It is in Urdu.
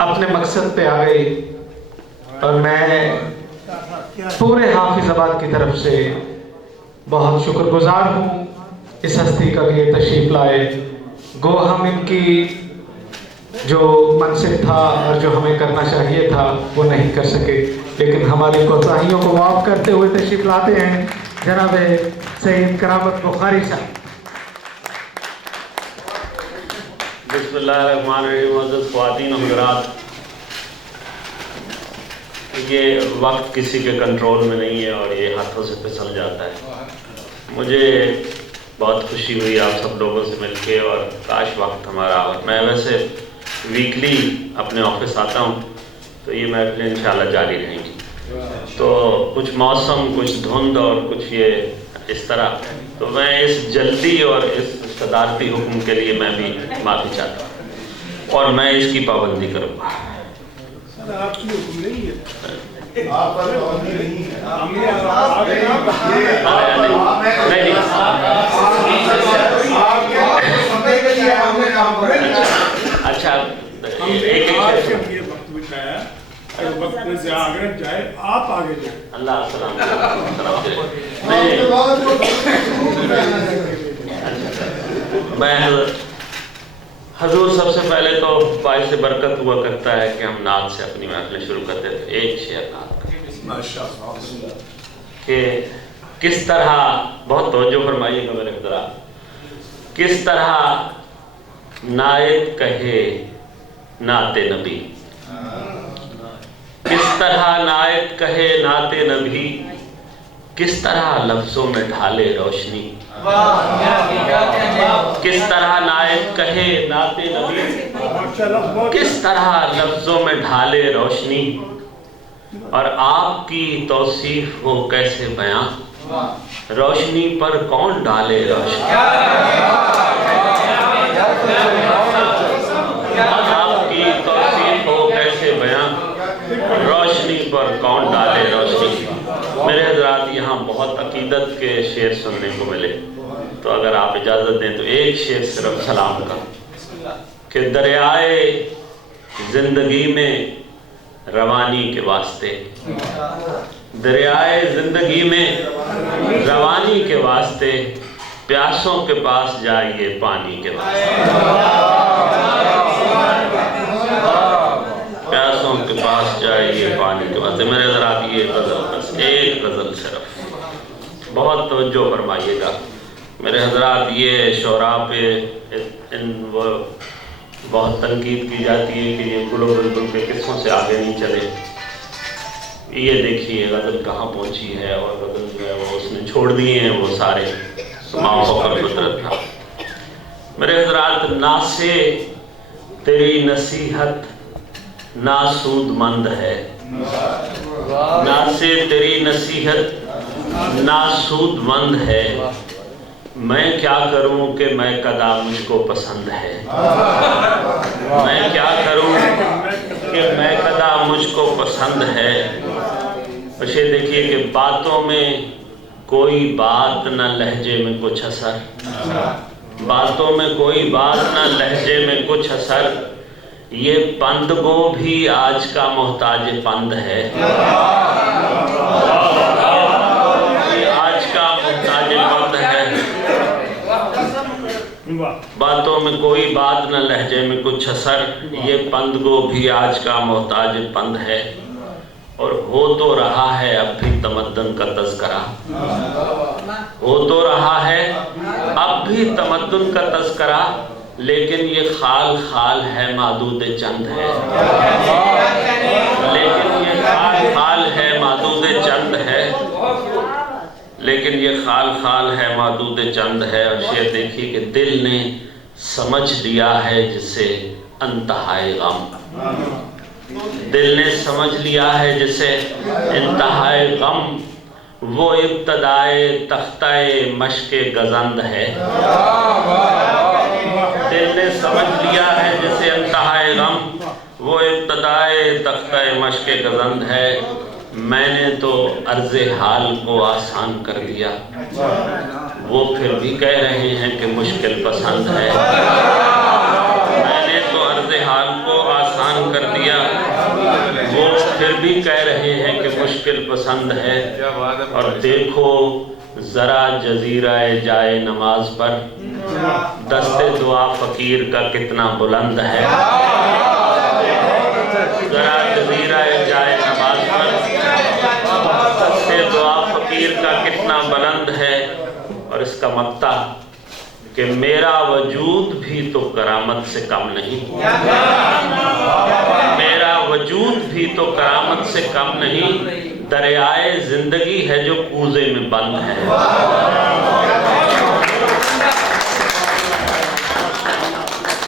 اپنے مقصد پہ آ گئی، اور میں پورے حافظ آباد کی طرف سے بہت شکر گزار ہوں اس ہستی کا کہ یہ تشریف لائے۔ گو ہم ان کی جو منصب تھا اور جو ہمیں کرنا چاہیے تھا وہ نہیں کر سکے، لیکن ہماری کوتاہیوں کو معاف کرتے ہوئے تشریف لاتے ہیں جناب سید کرامت بخاری صاحب۔ بسم اللہ الرحمن الرحیم۔ معزز خواتین و حضرات، یہ وقت کسی کے کنٹرول میں نہیں ہے اور یہ ہاتھوں سے پھسل جاتا ہے۔ مجھے بہت خوشی ہوئی آپ سب لوگوں سے مل کے، اور کاش وقت ہمارا، اور میں ویسے ویکلی اپنے آفس آتا ہوں تو یہ محفلیں انشاءاللہ جاری رہیں گی۔ تو کچھ موسم، کچھ دھند اور کچھ یہ اس طرح، تو میں اس جلدی اور اس صدارتی حکم کے لیے میں بھی معافی چاہتا ہوں، اور میں اس کی پابندی کروں گا۔ آپ کی حکم نہیں ہے، اچھا وقت سے آگے جائے، آپ آگے جائیں۔ اللہ السلام میں حضور سب سے پہلے تو باعث برکت ہوا کرتا ہے کہ ہم نعت سے اپنی محفلیں شروع کرتے تھے۔ ایک شعر نعت کہ کس طرح، بہت توجہ فرمائیے گا میرے حضرات، کس طرح نائت کہے نعت نبی، کس طرح نائت کہے نعت نبی، کس طرح لفظوں میں ڈھالے روشنی، کس طرح نائت کہے نعت نبی، کس طرح لفظوں میں ڈھالے روشنی، اور آپ کی توصیف ہو کیسے بیاں، روشنی پر کون ڈالے روشنی، آپ کی توصیف ہو کیسے بیاں، روشنی پر کون ڈالے روشنی۔ میرے حضرات، یہاں بہت عقیدت کے شعر سننے کو ملے، تو اگر آپ اجازت دیں تو ایک شعر صرف سلام کا، کہ دریائے زندگی میں روانی کے واسطے، دریائے زندگی میں روانی کے واسطے، پیاسوں کے پاس جائیے پانی کے واسطے، پیاسوں کے پاس جائیے پانی کے واسطے۔ میرے حضرات، یہ غزل بس ایک غزل صرف، بہت توجہ فرمائیے گا میرے حضرات۔ یہ شعراء پہ وہ بہت تنقید کی جاتی ہے کہ یہ گل و بلبل کے قصوں سے آگے نہیں چلے۔ یہ دیکھیے غزل کہاں پہنچی ہے، اور غزل جو ہے وہ اس نے چھوڑ دیے ہیں وہ سارے سماؤں کا فطرت تھا۔ میرے حضرات، نا سے تیری نصیحت ناسود مند ہے، نا سے تیری نصیحت ناسود مند ہے، میں کیا کروں کہ میں قضا مجھ کو پسند ہے، میں کیا کروں کہ میں قضا مجھ کو پسند ہے۔ بشے دیکھیے کہ باتوں میں کوئی بات نہ لہجے میں کچھ اثر، باتوں میں کوئی بات نہ لہجے میں کچھ اثر، یہ پند گو بھی آج کا محتاج پند ہے، آج کا محتاج پند ہے۔ باتوں میں کوئی بات نہ لہجے میں کچھ اثر، یہ پند گو بھی آج کا محتاج پند ہے، اور ہو تو رہا ہے اب بھی تمدن کا تذکرہ، ہو تو رہا ہے اب بھی تمدن کا تذکرہ، لیکن یہ خال خال ہے معدود چند ہے، لیکن یہ خال خال ہے معدود چند ہے، لیکن یہ خال خال ہے معدود چند ہے۔ اور شعر دیکھیے کہ دل نے سمجھ لیا ہے جسے انتہائے غم، دل نے سمجھ لیا ہے جسے انتہائے غم، وہ ابتدائے تختہ مشق گزند ہے، دل نے سمجھ لیا ہے جسے انتہائے غم، وہ ابتدائے تختہ مشق گزند ہے۔ میں نے تو عرض حال کو آسان کر دیا، وہ پھر بھی کہہ رہے ہیں کہ مشکل پسند ہے، میں نے تو عرض حال کو آسان کر دیا، پھر بھی کہہ رہے ہیں کہ مشکل پسند ہے، اور دیکھو ذرا جزیرہ جائے نماز پر دست دعا فقیر کا کتنا بلند ہے، ذرا جزیرہ جائے نماز پر دست دعا فقیر کا کتنا بلند ہے، اور اس کا مقطع کہ میرا وجود بھی تو کرامت سے کم نہیں، میرا وجود بھی تو کرامت سے کم نہیں، دریائے زندگی ہے جو کوزے میں بند ہے۔